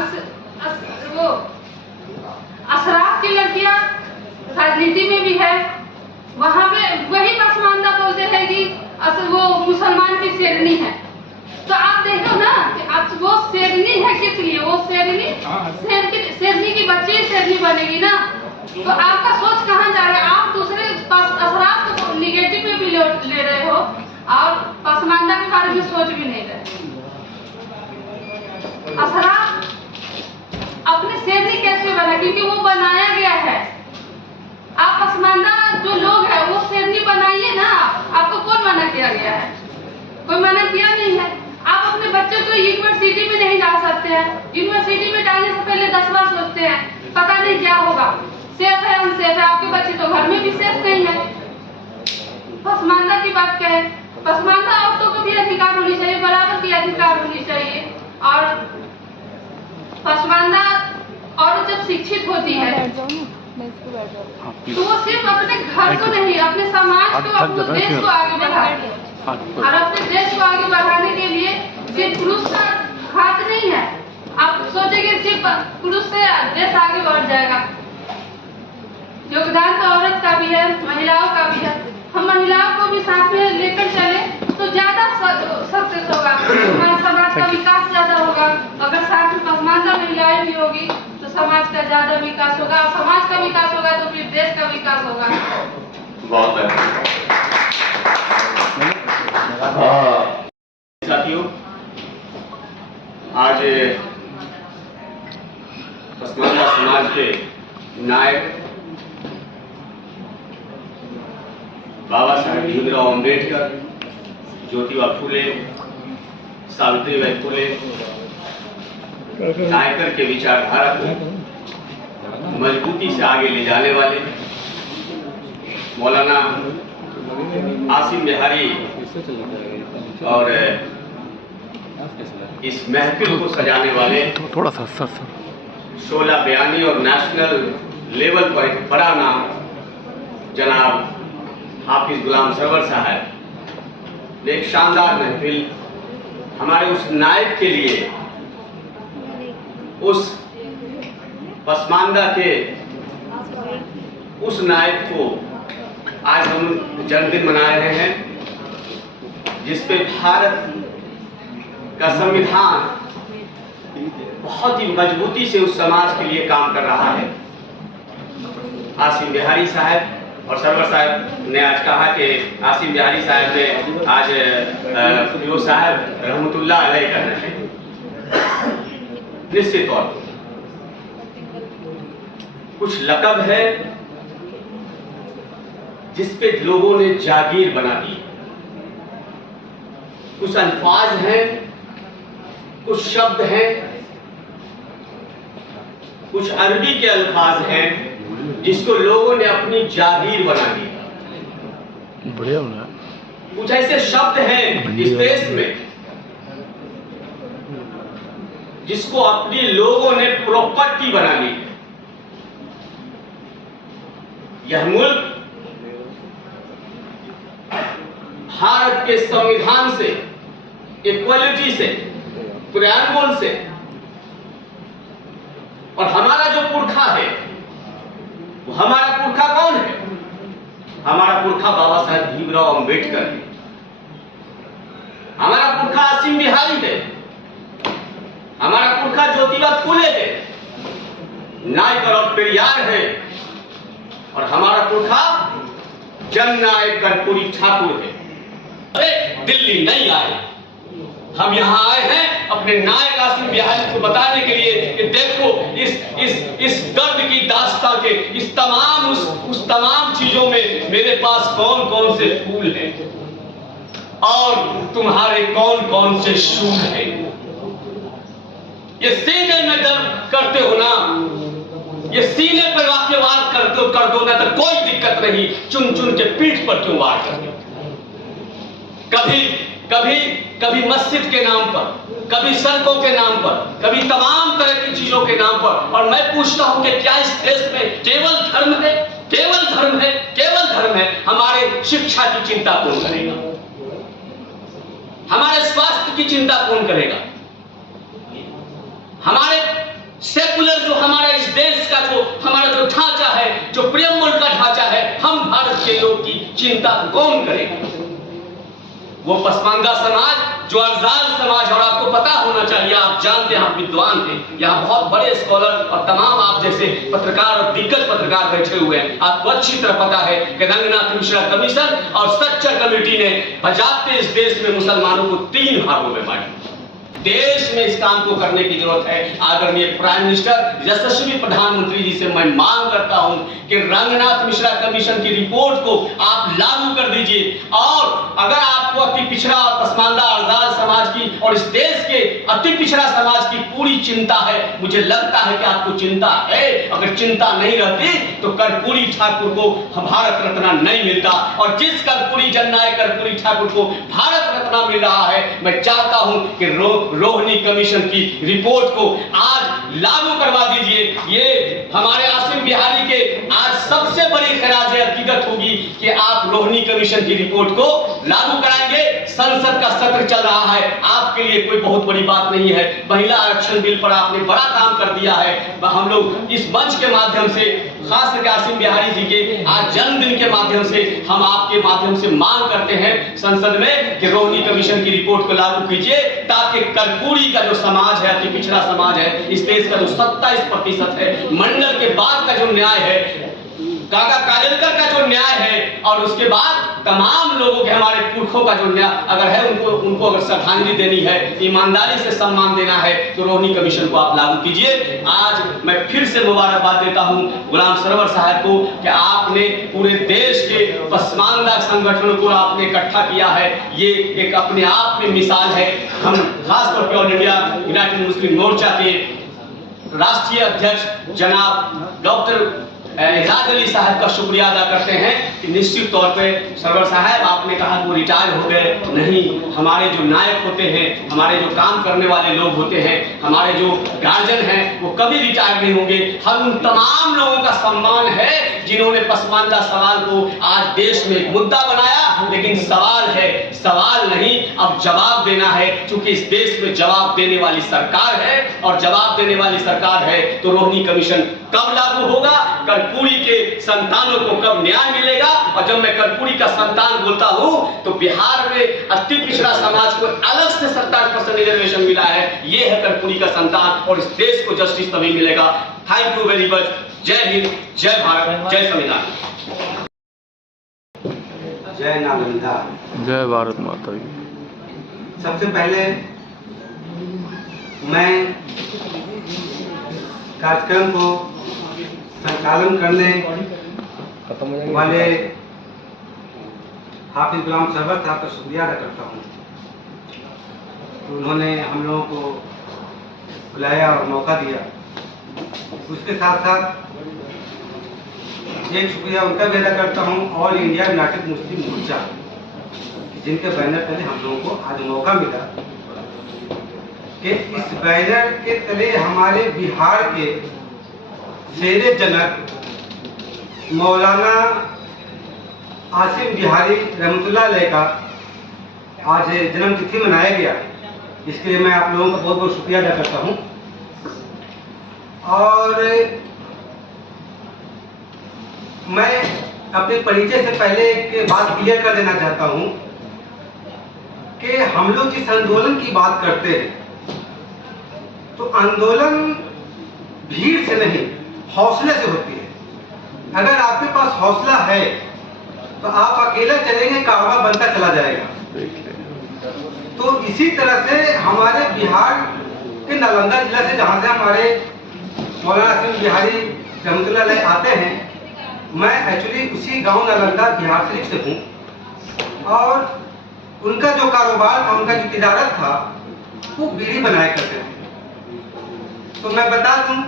वो अशराफ की लड़कियां राजनीति में भी है, वहां पे वही पसमानदा बोलते हैं कि वो मुसलमान की शेरनी है। तो आप देखो ना कि आप वो शेरनी है किस लिए, वो शेरनी की बच्ची शेरनी बनेगी ना, तो आपका सोच कहाँ जा रहा है? आप दूसरे अशराफ को निगेटिव में भी ले रहे हो और पसमानदा के बारे में सोच भी नहीं रहे। अशराफ अपने शेरनी कैसे बना? क्योंकि वो बनाया गया है। आप पसमानदा जो लोग हैं वो शेरनी बनाइए ना, आपको कौन मना किया गया है? कोई मना किया नहीं है। आप अपने बच्चे को यूनिवर्सिटी में नहीं डाल सकते हैं, यूनिवर्सिटी में डालने से पहले 10 बार सोचते हैं, पता नहीं क्या होगा, सेफ है अनसेफ है। आपके बच्चे तो घर में भी सेफ नहीं है। पसमानदा की बात क्या है? पसमानदा औरतों को भी अधिकार होनी चाहिए, बराबर की अधिकार होनी चाहिए। और पसमानदा औरत जब शिक्षित होती है तो वो सिर्फ अपने घर को नहीं, अपने समाज को, अपने देश को आगे बढ़ाती है। और अपने देश को आगे बढ़ाने के लिए सिर्फ पुरुष का हाथ नहीं है। आप सोचेंगे सिर्फ पुरुष से देश आगे बढ़ जाएगा, योगदान तो औरत का भी है, महिलाओं का भी है। हम महिलाओं को भी साथ में लेकर चले तो ज्यादा सक्सेस होगा, हमारे समाज का विकास ज्यादा होगा। अगर साथ में पसमानदा महिलाएं भी होगी तो समाज का ज्यादा विकास होगा, और समाज का विकास होगा तो फिर देश का विकास होगा। बहुत साथियों, आज पसमानदा समाज के नायक बाबा साहेब भीमराव अम्बेडकर ज्योतिबा फुले, सावित्रीबाई फुले, नायकर के विचारधारा को मजबूती से आगे ले जाने वाले मौलाना आसिम बिहारी और इस महफिल को सजाने वाले थोड़ा सा सर शोला बयानी और नेशनल लेवल पर एक बड़ा नाम जनाब हाफिज गुलाम सरवर साहब ने एक शानदार महफिल हमारे उस नायक के लिए, उस पसमानदा के उस नायक को आज हम जन्मदिन मना रहे हैं, जिस पे भारत का संविधान बहुत ही मजबूती से उस समाज के लिए काम कर रहा है। आसिम बिहारी साहब और सरवर साहब ने आज कहा कि आसिम बिहारी साहब ने आज फिरोज साहब रहमतुल्लाह अलैह करना है। निश्चित तौर पर कुछ लक़ब है जिसपे लोगों ने जागीर बना दी, कुछ अल्फाज हैं, कुछ शब्द हैं, कुछ अरबी के अल्फाज हैं जिसको लोगों ने अपनी जागीर बना दी। बढ़िया बना। कुछ ऐसे शब्द हैं इस देश में जिसको अपने लोगों ने प्रॉपर्टी बना ली। यह मुल्क भारत के संविधान से, इक्वलिटी से, प्रियम्बल से, और हमारा जो पुरखा है, वो हमारा पुरखा कौन है? हमारा पुरखा बाबा साहब भीमराव अंबेडकर है। हमारा पुरखा आसिम बिहारी है। हमारा पुरखा ज्योतिबा फुले है, नायकर और पेरियार है, और हमारा पुरखा जननायक कर्पूरी ठाकुर है। अरे दिल्ली नहीं आए, हम यहाँ आए हैं अपने नायक आसिम बिहारी को बताने के लिए कि देखो इस दर्द की दास्तां के इस तमाम उस तमाम चीजों में मेरे पास कौन कौन से फूल हैं और तुम्हारे कौन कौन से शूल हैं। ये सीने में दर्द करते हो ना, ये सीने पर वाक्यवार कर दो ना, तो कोई दिक्कत नहीं, चुन चुन के पीठ पर क्यों वार करते हो? कभी मस्जिद के नाम पर, कभी सड़कों के नाम पर, कभी तमाम तरह की चीजों के नाम पर। और मैं पूछता हूं कि क्या इस देश में केवल धर्म है? केवल धर्म है? केवल धर्म है? हमारे शिक्षा की चिंता कौन करेगा? हमारे स्वास्थ्य की चिंता कौन करेगा? हमारे सेकुलर जो हमारा इस देश का जो हमारा जो ढांचा है, जो प्रियम्बल का ढांचा है, हम भारत के लोग की चिंता कौन करेगा? वो पसमानदा समाज जो अफजाल समाज, और आपको पता होना चाहिए, आप जानते हैं, आप विद्वान हैं, यहाँ बहुत बड़े स्कॉलर और तमाम आप जैसे पत्रकार और दिग्गज पत्रकार बैठे हुए हैं। आपको अच्छी तरह पता है कि रंगनाथ मिश्रा कमीशन और सच्चा कमेटी ने बजाते इस देश में मुसलमानों को 3 भागों में बांटा। देश में इस काम को करने की जरूरत है। आदरणीय प्राइम मिनिस्टर, यशस्वी प्रधानमंत्री जी से मैं मांग करता हूं कि रंगनाथ मिश्रा कमीशन की रिपोर्ट को आप लागू कर दीजिए, और अगर आपको अति पिछड़ा और पसमानदा आजाद समाज की और इस देश के अति पिछड़ा समाज की पूरी चिंता है, मुझे लगता है कि आपको चिंता है। अगर चिंता नहीं रहती तो कर्पूरी ठाकुर को भारत रत्न नहीं मिलता, और जिस कर्पूरी जननायक कर्पूरी ठाकुर को भारत रत्न मिल रहा है, मैं चाहता हूं कि रोहिणी कमीशन की रिपोर्ट को आज लागू करवा दीजिए। ये हमारे आसिम बिहारी के आज सबसे बड़ी खराज हकीकत होगी कि आप रोहिणी कमीशन की रिपोर्ट को लागू कराएंगे। संसद का सत्र चल रहा है, आपके लिए कोई बहुत बड़ी बात नहीं है। महिला आरक्षण बिल पर आपने बड़ा काम कर दिया है। हम लोग इस मंच के माध्यम से, खास करके आसिम बिहारी जी के आज जन्मदिन के माध्यम से, हम आपके माध्यम से मांग करते हैं संसद में कि रोहिणी कमीशन की रिपोर्ट को लागू कीजिए, ताकि कर्पूरी का जो समाज है, अति पिछड़ा समाज है, इस देश का जो 27% है, मंडल के बाद का जो न्याय है, काका काजलकर का जो न्याय है, और उसके बाद तमाम लोगों के, हमारे पुरखों का जो अगर है उनको अगर श्रद्धांजलि देनी है, ईमानदारी से सम्मान देना है, तो रोहिणी कमीशन को आप लागू कीजिए। आज मैं फिर से मुबारकबाद देता हूं गुलाम सरवर साहब को कि आपने पूरे देश के पसमानदा संगठनों को आपने इकट्ठा किया है। ये एक अपने आप में मिसाल है। हम खासतौर पर ऑल इंडिया यूनाइटेड मुस्लिम मोर्चा के राष्ट्रीय अध्यक्ष जनाब डॉक्टर एजाज अली साहब का शुक्रिया अदा करते हैं कि निश्चित तौर पे सरवर साहब आपने कहा कि वो रिटायर हो गए, नहीं, हमारे जो नायक होते हैं, हमारे जो काम करने वाले लोग होते हैं, हमारे जो गार्जियन हैं, वो कभी रिटायर नहीं होंगे। हम उन तमाम लोगों का सम्मान है जिन्होंने पसमानदा सवाल को आज देश में एक मुद्दा बनाया। लेकिन सवाल है, सवाल नहीं, अब जवाब देना है, क्योंकि इस देश में जवाब देने वाली सरकार है, और जवाब देने वाली सरकार है तो रोहिणी कमीशन कब लागू होगा, कर्पूरी के संतानों को कब न्याय मिलेगा। और जब मैं कर्पूरी का संतान बोलता हूं तो बिहार में अति पिछड़ा समाज को अलग से 70% रिजर्वेशन मिला है, ये है कर्पूरी का संतान, और इस देश को जस्टिस तभी मिलेगा। Thank you very much. जय हिंद, जय भारत, जय संविधान। जय नालंदा, जय भारत माता की। सबसे पहले मैं कार्यक्रम को संचालन करने वाले हाफिज गुलाम सरवर साहब का शुक्रिया अदा करता हूँ। उन्होंने हम लोगों को बुलाया और मौका दिया। उसके साथ साथ एक शुक्रिया उनका भी अदा करता हूँ ऑल इंडिया यूनाइटेड मुस्लिम मोर्चा, जिनके बैनर तले हम लोगों को आज मौका मिला कि इस बैनर के तले हमारे बिहार के शेरे जनक मौलाना आसिम बिहारी रहमतुल्लाह अलैह का आज जन्म तिथि मनाया गया। इसके लिए मैं आप लोगों का बहुत बहुत शुक्रिया अदा करता हूँ। और मैं अपने परिचय से पहले एक बात क्लियर कर देना चाहता हूँ कि हम लोग जिस आंदोलन की बात करते हैं तो आंदोलन भीड़ से नहीं, हौसले से होती है। अगर आपके पास हौसला है तो आप अकेला चलेंगे, कारवां बनता चला जाएगा। तो इसी तरह से हमारे बिहार के नालंदा जिला से, जहाँ से हमारे मौलाना आसिम बिहारी रहमतुल्लाह अलैह आते हैं, मैं एक्चुअली उसी गांव नालंदा बिहार शरीफ से हूँ। और उनका जो कारोबार था, उनका जो तिजारत था, वो बीड़ी बनाया करते थे। तो मैं बता दूं,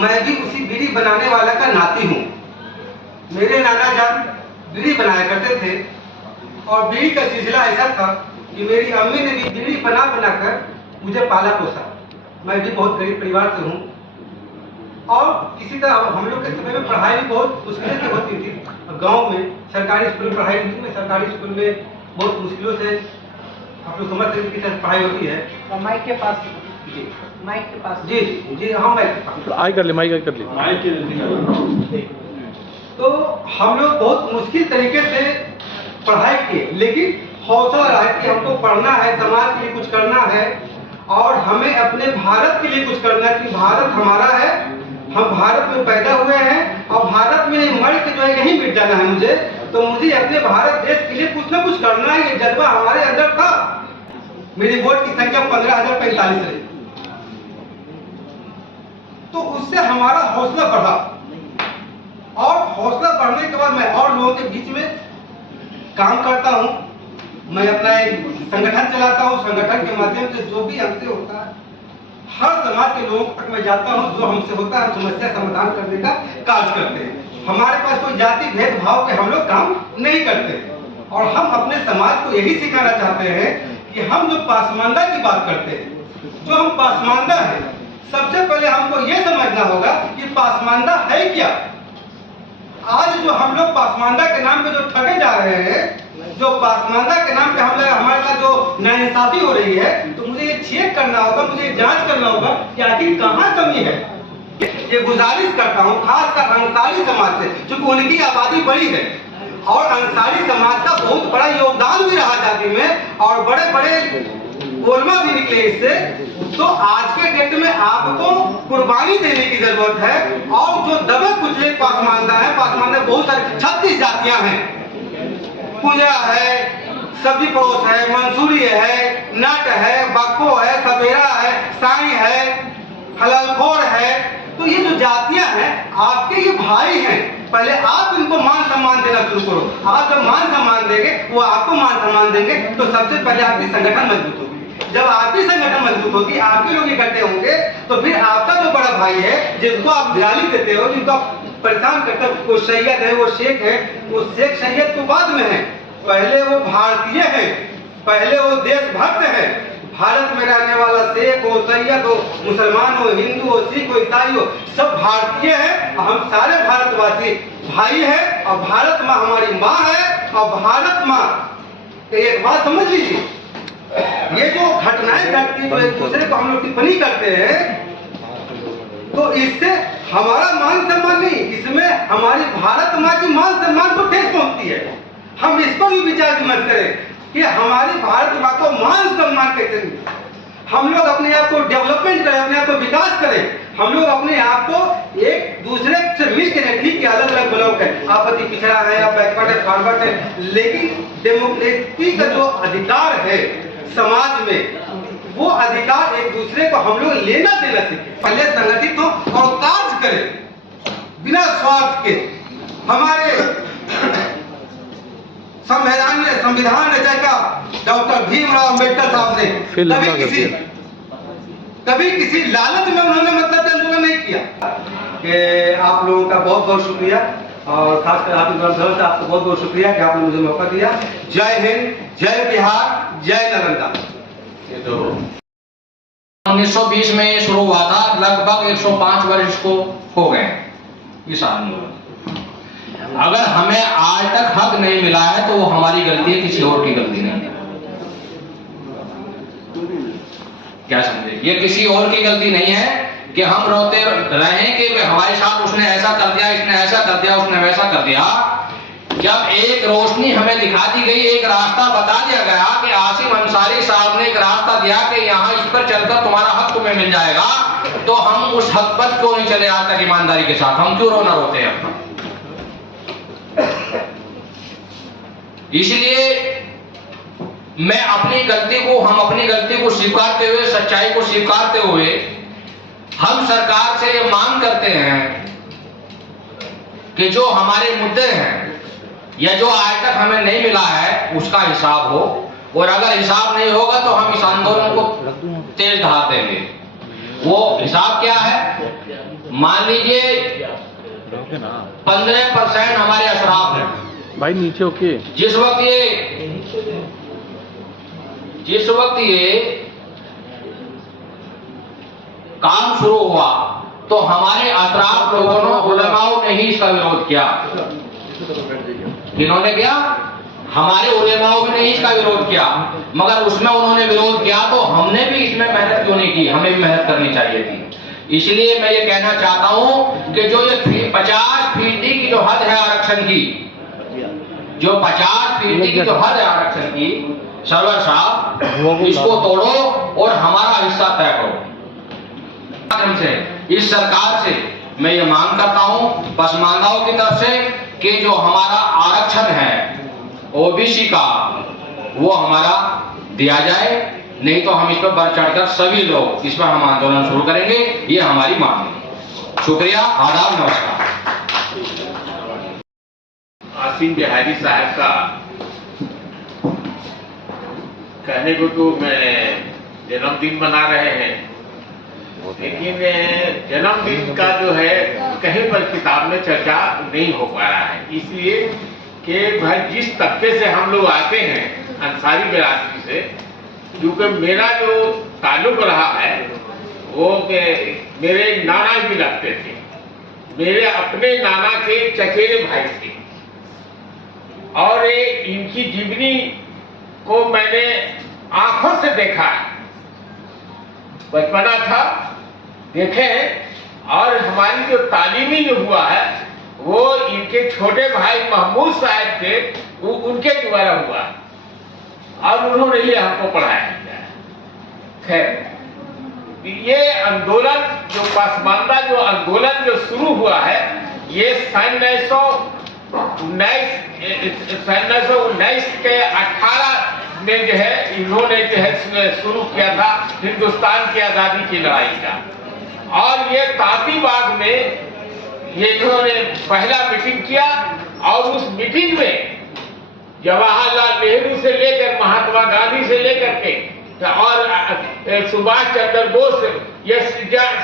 मैं भी उसी बीड़ी बनाने वाला का नाती हूँ। मेरे नाना जान बीड़ी बनाया करते थे, और बीड़ी का सिलसिला ऐसा था कि मेरी अम्मी ने भी बीड़ी बना बनाकर मुझे पाला पोसा। मैं भी बहुत गरीब परिवार से हूँ, और इसी तरह हम लोग के समय में पढ़ाई भी बहुत मुश्किल से होती थी। गांव में सरकारी स्कूल में पढ़ाई होती थी, सरकारी स्कूल में बहुत मुश्किलों से, आप लोग समझ सकते हैं, पढ़ाई होती है। माइक के पास जी, माइक के पास जी जी हम माइक के पास आई कर ले, माइक कर ले। तो हम लोग बहुत मुश्किल तरीके से पढ़ाई किए, लेकिन हौसला रहा कि हमको पढ़ना है, समाज के लिए कुछ करना है, और हमें अपने भारत के लिए कुछ करना है कि भारत हमारा है, हम भारत में पैदा हुए हैं, और भारत में मर के जो है यहीं मिट जाना है मुझे। तो मुझे अपने भारत देश के लिए कुछ ना कुछ करना है, ये जज्बा हमारे अंदर था। मेरी वोट की संख्या 15,045 रही, तो उससे हमारा हौसला बढ़ा, और हौसला बढ़ने के बाद मैं और लोगों के बीच में काम करता हूँ। मैं अपना एक संगठन चलाता हूँ, संगठन के माध्यम से जो भी हमसे होता है, हर समाज के लोगों तक मैं जाता हूँ। जो हमसे होता है, हम समस्या समाधान करने का कार्य करते हैं। हमारे पास कोई जाति भेदभाव के हम लोग काम नहीं करते, और हम अपने समाज को यही सिखाना चाहते हैं कि हम जो पासमानदा की बात करते हैं, जो हम पासमानदा है, सबसे पहले हमको ये समझना होगा कि पासमानदा है क्या। आज जो हम लोग पासमानदा के नाम पे जो ठगे जा रहे हैं, जो पासमानदा के नाम पे हमारे साथ जो नाइंसाफी हो रही है, तो मुझे ये चेक करना होगा, मुझे ये जांच करना होगा कि आखिर कहाँ कमी है। ये गुजारिश करता हूँ खासकर अंसारी समाज से, क्योंकि उनकी आबादी बड़ी है, और अंसारी समाज का बहुत बड़ा योगदान भी रहा जाति में, और बड़े बड़े उलमा भी निकले इससे। तो आज के डेट में आपको कुर्बानी देने की जरूरत है, और जो दबे कुचले पासमानदा है, पासमानदा बहुत सारी 36 जातियां हैं, पूजा है, सब्जी परोस है, मंसूरी है, नट है, बक्को है, सवेरा है, साई है, हलालखोर है। तो ये जो जातियां हैं आपके ये भाई हैं। पहले आप इनको मान सम्मान देना शुरू करो। आप जब मान सम्मान देंगे वो आपको मान सम्मान देंगे तो सबसे पहले आपकी संगठन मजबूत होगी। जब आपकी संगठन मजबूत होगी, आपके लोग इकट्ठे होंगे तो फिर आपका जो बड़ा भाई है जिसको आप गाली देते हो, जिनको आप परेशान करते हो, वो सैयद है, वो शेख है, वो शेख सैयद तो बाद में है, पहले वो भारतीय है, पहले वो देशभक्त है। भारत में रहने वाला शेख हो, सैयद हो, मुसलमान हो, हिंदू हो, सिख हो, ईसाई हो, सब भारतीय है। हम सारे भारतवासी भाई है और भारत माँ हमारी माँ है। और भारत माँ, एक बात समझ लीजिए, ये जो घटनाएं घटती जो एक दूसरे को हम लोग टिप्पणी करते हैं तो इससे हमारा मान सम्मान नहीं, इसमें हमारी भारत माँ की मान सम्मान को ठेस पहुंचती है। हम इस पर भी विचार विमर्श करें कि हमारी भारत माँ को मान सम्मान कैसे मिले। हम लोग अपने आप को डेवलपमेंट करें, अपने आप को विकास करें। हम लोग अपने आप को एक दूसरे से मिलकर रखें। ठीक है, अलग अलग ब्लॉक है, आप अति पिछड़ा है, आप बैकवर्ड है, फॉरवर्ड है, लेकिन डेमोक्रेसी का जो अधिकार है समाज में, वो अधिकार एक दूसरे को हम लोग लेना देना सीखें। पहले संगठित हो और कार्य करें बिना स्वार्थ के। हमारे संविधान रचयिता डॉक्टर भीमराव अम्बेडकर साहब ने कभी किसी लालच में उन्होंने मतलब आंदोलन नहीं किया। कि आप लोगों का बहुत बहुत शुक्रिया और खासकर आप से आपको बहुत बहुत शुक्रिया कि आपने मुझे मौका दिया। जय हिंद, जय बिहार, जय नालंदा। 1920 में शुरू हुआ था, लगभग 105 वर्ष को हो गए इस आंदोलन। अगर हमें आज तक हक नहीं मिला है तो वो हमारी गलती है, किसी और की गलती नहीं है। क्या समझे? ये किसी और की गलती नहीं है कि हम रोते रहें कि हमारे साथ उसने ऐसा कर दिया, इसने ऐसा कर दिया, उसने वैसा कर दिया। जब एक रोशनी हमें दिखा दी गई, एक रास्ता बता दिया गया कि आसिम अंसारी साहब ने एक रास्ता दिया कि यहाँ इस पर चलकर तुम्हारा हक तुम्हें मिल जाएगा, तो हम उस हक पर क्यों नहीं चले आज तक ईमानदारी के साथ? हम क्यों रोना रोते हैं? इसलिए मैं अपनी गलती को, हम अपनी गलती को स्वीकारते हुए, सच्चाई को स्वीकारते हुए हम सरकार से ये मांग करते हैं कि जो हमारे मुद्दे हैं या जो आज तक हमें नहीं मिला है उसका हिसाब हो, और अगर हिसाब नहीं होगा तो हम इस आंदोलन को तेज धार देंगे। वो हिसाब क्या है? मान लीजिए 15% हमारे अशराफ हैं भाई, नीचे ओके। जिस वक्त ये काम शुरू हुआ तो हमारे अशराफ लोगों ने, उलेमाओं ने ही इसका विरोध किया। किन्होंने किया? हमारे उलेमाओं ने ही इसका विरोध किया। मगर उसमें उन्होंने विरोध किया तो हमने भी इसमें मेहनत क्यों नहीं की? हमें भी मेहनत करनी चाहिए थी। इसलिए मैं ये कहना चाहता हूं कि जो ये 50% की जो हद है आरक्षण की, जो 50% की जो हद है आरक्षण की, सरवर साहब इसको तोड़ो और हमारा हिस्सा तय करो। इस सरकार से मैं ये मांग करता हूं पसमानदाओं की तरफ से कि जो हमारा आरक्षण है ओबीसी का, वो हमारा दिया जाए, नहीं तो हम इस पर बढ़ चढ़कर सभी लोग इस पर हम आंदोलन शुरू करेंगे। ये हमारी मांग है। शुक्रिया, आदाब, नमस्कार। आसिम बिहारी साहब का कहने को तो मैं जन्मदिन मना रहे हैं, लेकिन जन्मदिन का जो है कहीं पर किताब में चर्चा नहीं हो पा रहा है। इसलिए कि भाई जिस तबके से हम लोग आते हैं, अंसारी बिरादरी से, क्योंकि मेरा जो ताल्लुक रहा है वो मेरे नाना भी लगते थे, मेरे अपने नाना के चचेरे भाई थे, और इनकी जीवनी को मैंने आंखों से देखा है। बचपना था, देखे, और हमारी जो तालीमी जो हुआ है वो इनके छोटे भाई महमूद साहब थे, उनके द्वारा हुआ और उन्होंने ये हमको पढ़ाया। खैर, ये आंदोलन जो पसमानदा जो आंदोलन जो शुरू हुआ है, ये सन 1919 के 18 में जो है इन्होंने जो है शुरू किया था हिंदुस्तान की आजादी की लड़ाई का। और ये तातीबाग में ये इन्होंने पहला मीटिंग किया और उस मीटिंग में जवाहरलाल नेहरू से लेकर महात्मा गांधी से लेकर के और सुभाष चंद्र बोस, ये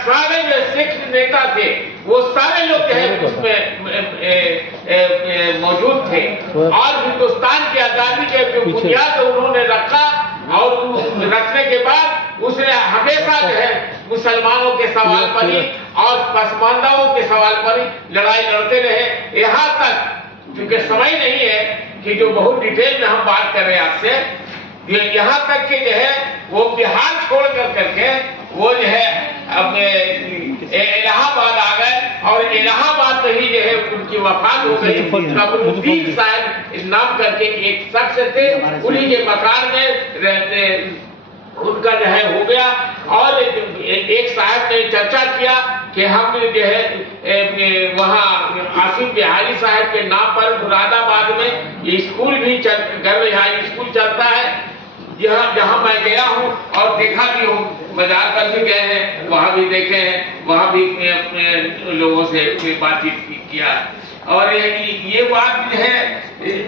सारे जो सिख नेता थे वो सारे लोग जो है उसमें मौजूद थे। और हिंदुस्तान की आजादी के जो बुनियाद उन्होंने रखा और रखने के बाद उसने हमेशा जो है मुसलमानों के सवाल पर ही और पसमानदाओं के सवाल पर ही लड़ाई लड़ते रहे। यहाँ तक क्योंकि समय नहीं है कि जो बहुत डिटेल में हम बात कर रहे हैं आपसे, यहाँ तक कि जो है वो बिहार छोड़ करके वो जो है अब इलाहाबाद आ गए और इलाहाबाद में ही जो है उनकी वफात हो गई। कमरुद्दीन साहब नाम करके एक शख्स थे, उन्हीं के मकान में रहते उनका जो है हो गया। और एक साहब ने चर्चा किया कि हम जो है वहाँ आसिफ बिहारी साहब के नाम पर मुरादाबाद में स्कूल भी गर्व स्कूल चलता है। जहाँ मैं गया हूँ और देखा भी हूँ, बाजार पर भी गए हैं, वहाँ भी देखे हैं, वहाँ भी अपने लोगों से बातचीत किया। और ये बात जो है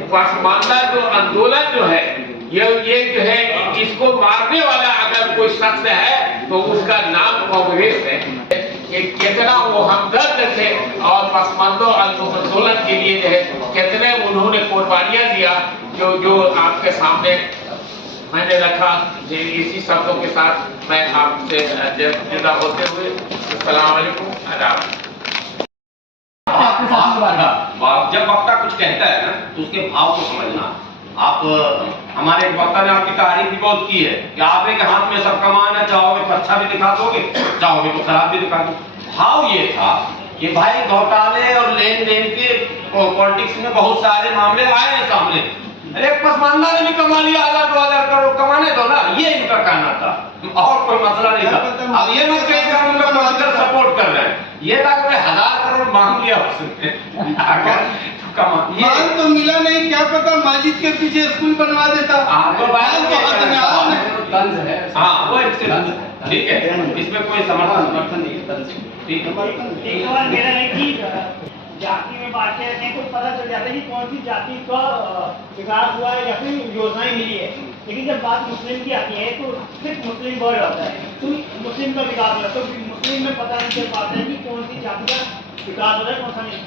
पसमानदा जो आंदोलन जो है ये जो है इसको मारने वाला अगर कोई शख्स है तो उसका नाम कांग्रेस है। कितना वो हमदर्द थे और पसमानदा आंदोलन के लिए जो है कितने उन्होंने कुर्बानियां दिया, जो आपके सामने मैंने रखा। इसी शब्दों के साथ मैं आपसे जुदा होते हुए अस्सलाम वालेकुम। जब वक्ता कुछ कहता है ना तो उसके भाव को समझना। आप हमारे एक वक्ता ने आपकी तारीफ भी बहुत की है कि आप एक हाथ में सब कमान है, चाहोगे तो अच्छा भी दिखा दोगे, चाहोगे तो खराब भी दिखा दो। भाव ये था कि भाई घोटाले और लेन देन के पॉलिटिक्स में बहुत सारे मामले आए हैं सामने। एक पसमानदा ने भी कमा लिया 1000-2000 करोड़, कमाने दो ना, ये इनका कहना था और कोई मसला नहीं था। अब ये मत कहिए कि हम उनका पॉलिटिकल सपोर्ट कर रहे हैं, ये था कि 1000 करोड़ मांग लिया उसने माल तो मिला नहीं, क्या पता मस्जिद के पीछे स्कूल बनवा देता। हाँ वो ठीक है, इसमें कोई समर्थन नहीं है। ठीक है, एक सवाल मेरा है कि जाति में बांटते रहते हैं तो पता चल जाता है कि कौन सी जाति का विकास हुआ है या फिर योजनाएं मिली है, लेकिन जब बात मुस्लिम की आती है तो सिर्फ मुस्लिम वर्ड आता है, तो मुस्लिम का विकास हो रहा है तो मुस्लिम में पता नहीं चल पाता है कि कौन सी जाति का विकास हो रहा है कौन सा नहीं।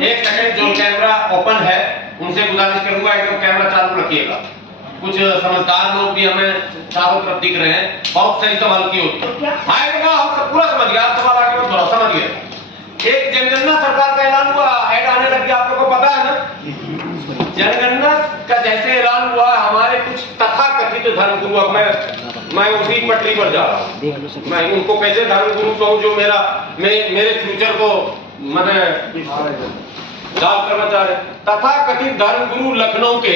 एक सेकंड, जो कैमरा ओपन है उनसे गुजारिश करूंगा एकदम कैमरा चालू रखिएगा। कुछ समझदार लोग भी हमें चारों तरफ दिख रहे हैं, बहुत सही सवाल की उत्तर हम पूरा समझ गया, आप सवाल आगे थोड़ा समझ गए। एक जनगणना सरकार का ऐलान हुआ, ऐड आने लग गया, आप लोगों को पता है ना। जनगणना का जैसे ऐलान हुआ, हमारे कुछ तथाकथित धर्मगुरु, अब मैं उसी पटरी पर जा रहा हूँ, मैं उनको कैसे धर्मगुरु कहूँ जो मेरे फ्यूचर को गाल करना चाह रहे। तथाकथित धर्मगुरु लखनऊ के,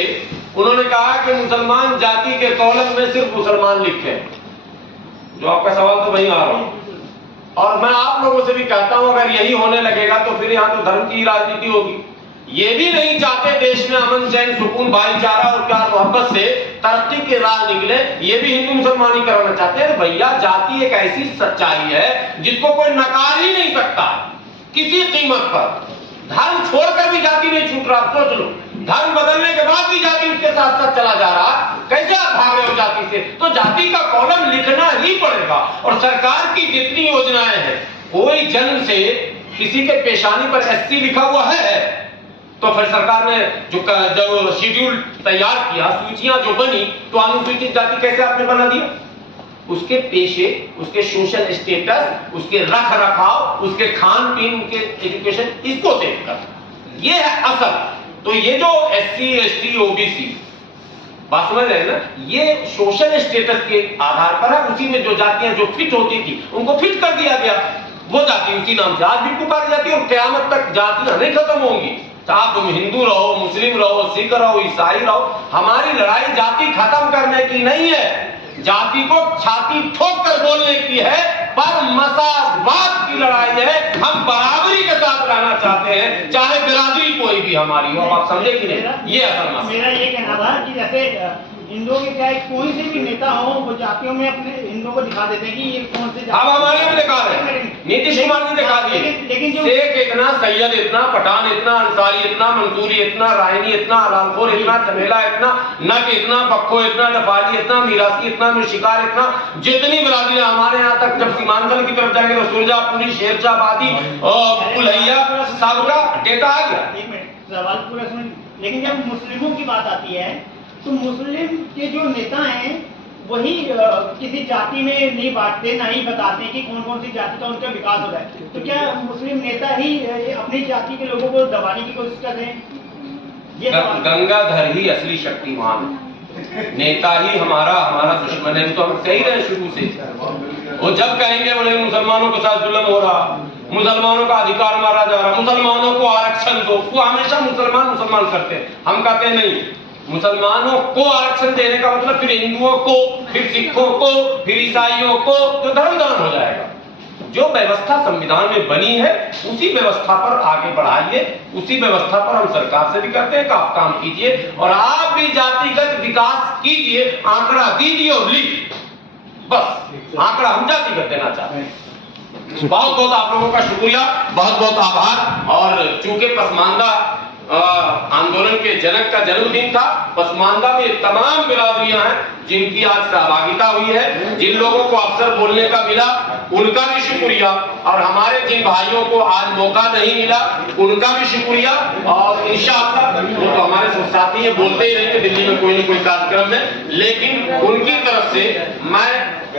उन्होंने कहा कि मुसलमान जाति के कॉलम में सिर्फ मुसलमान लिखे हैं। जो आपका सवाल तो वही आ रहा हूँ, और मैं आप लोगों से भी कहता हूं अगर यही होने लगेगा तो फिर यहाँ तो धर्म की राजनीति होगी। ये भी नहीं चाहते देश में अमन चैन सुकून भाईचारा और प्यार मोहब्बत से तरक्की के राह निकले, ये भी हिंदू मुसलमानी कराना चाहते हैं। भैया जाति एक ऐसी सच्चाई है जिसको कोई नकार ही नहीं सकता किसी कीमत पर। धर्म छोड़कर भी जाति नहीं छूट रहा, सोच लो, धर्म बदलने के बाद भी जाति उसके साथ साथ चला जा रहा, कैसे आप भाग रहे हो जाति से? तो जाति का कॉलम लिखना ही पड़ेगा। और सरकार की जितनी योजनाएं हैं, कोई जन्म से किसी के पेशानी पर SC लिखा हुआ है तो फिर सरकार ने जो शेड्यूल तैयार किया, सूचियां जो बनी, तो अनुसूचित जाति कैसे आपने बना दिया? उसके पेशे, उसके सोशल स्टेटस, उसके रख रखाव, उसके खान पीन, उसके एजुकेशन, इसको देखकर ये है असल। तो ये जो SC ST OBC बात समझ रहे हैं ना, ये सोशल स्टेटस के आधार पर है। उसी में जो जातियां जो फिट होती थी उनको फिट कर दिया गया, वो जाति उसी नाम से आज भी पुकारी जाती है और क़यामत तक जातियां नहीं खत्म होंगी। चाहे तुम हिंदू रहो, मुस्लिम रहो, सिख रहो, ईसाई रहो, हमारी लड़ाई जाति खत्म करने की नहीं है, जाति को छाती ठोक कर बोलने की है, पर मसावाद की लड़ाई है। हम बराबरी के साथ रहना चाहते हैं, चाहे बिरादरी कोई भी हमारी हो, अब आप समझे कि नहीं, ये असल मसला। मेरा ये कहना था कि जैसे हिंदुओं के क्या है, कोई से भी नेता हो वो जातियों में अपने हिंदुओं को दिखा देते हैं कि ये कौन से अब हमारे भी दिखा रहे हैं, नीतीश कुमार जी दिखा दिए, लेकिन जो शेख इतना, सैयद इतना, पठान इतना, अंसारी इतना, मंसूरी इतना, रायनी इतना, अलालखोर इतना, चमेला इतना, नक इतना, पक्को इतना, डफाली इतना, मीरासी इतना, मिर्शिकार इतना, जितनी बिरादरी हमारे यहाँ तक जब सीमांचल की तरफ जाएंगे तो सुरजापुरी, शेरशाहबादी, पुलैया, सबका डेटा आ गया। एक मिनट सवाल पूरा सुन, लेकिन जब मुस्लिमों की बात आती है तो मुस्लिम के जो नेता हैं वही किसी जाति में नहीं बांटते, ना ही बताते कि कौन कौन सी जाति का उनका विकास हो रहा है, तो क्या मुस्लिम नेता ही अपनी जाति के लोगों को दबाने की कोशिश कर रहे हैं? ये गंगाधर ही असली शक्तिमान है, नेता ही हमारा दुश्मन है, तो हम कह रहे हैं शुरू से। वो जब कहेंगे बोले मुसलमानों के साथ जुल्म हो रहा, मुसलमानों का अधिकार मारा जा रहा, मुसलमानों को आरक्षण दो, वो हमेशा मुसलमान करते हैं। हम कहते हैं नहीं, मुसलमानों को आरक्षण देने का मतलब फिर हिंदुओं को, फिर सिखों को, फिर ईसाइयों को, तो धर्म हो जाएगा। जो व्यवस्था संविधान में बनी है उसी व्यवस्था पर आगे बढ़ाइए, उसी व्यवस्था पर हम सरकार से भी कहते हैं कि आप काम कीजिए और आप भी जातिगत विकास कीजिए, आंकड़ा दीजिए और लीजिए, बस आंकड़ा हम जातिगत देना चाहते हैं। बहुत बहुत आप लोगों का शुक्रिया, बहुत बहुत आभार। और चूंकि पसमानदा आंदोलन के जनक का जन्मदिन था, पसमानदा में तमाम बिरादरियां हैं जिनकी आज सहभागिता हुई है, जिन लोगों को अवसर बोलने का मिला उनका भी शुक्रिया, और हमारे जिन भाइयों को आज मौका नहीं मिला उनका भी शुक्रिया। और इंशाअल्लाह वो तो हमारे साथी हैं, बोलते ही रहेंगे दिल्ली में कोई न कोई कार्यक्रम में, लेकिन उनकी तरफ से मैं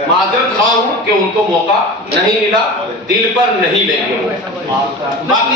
माजरत खा हूं कि उनको मौका नहीं मिला, दिल पर नहीं लेंगे। बाकी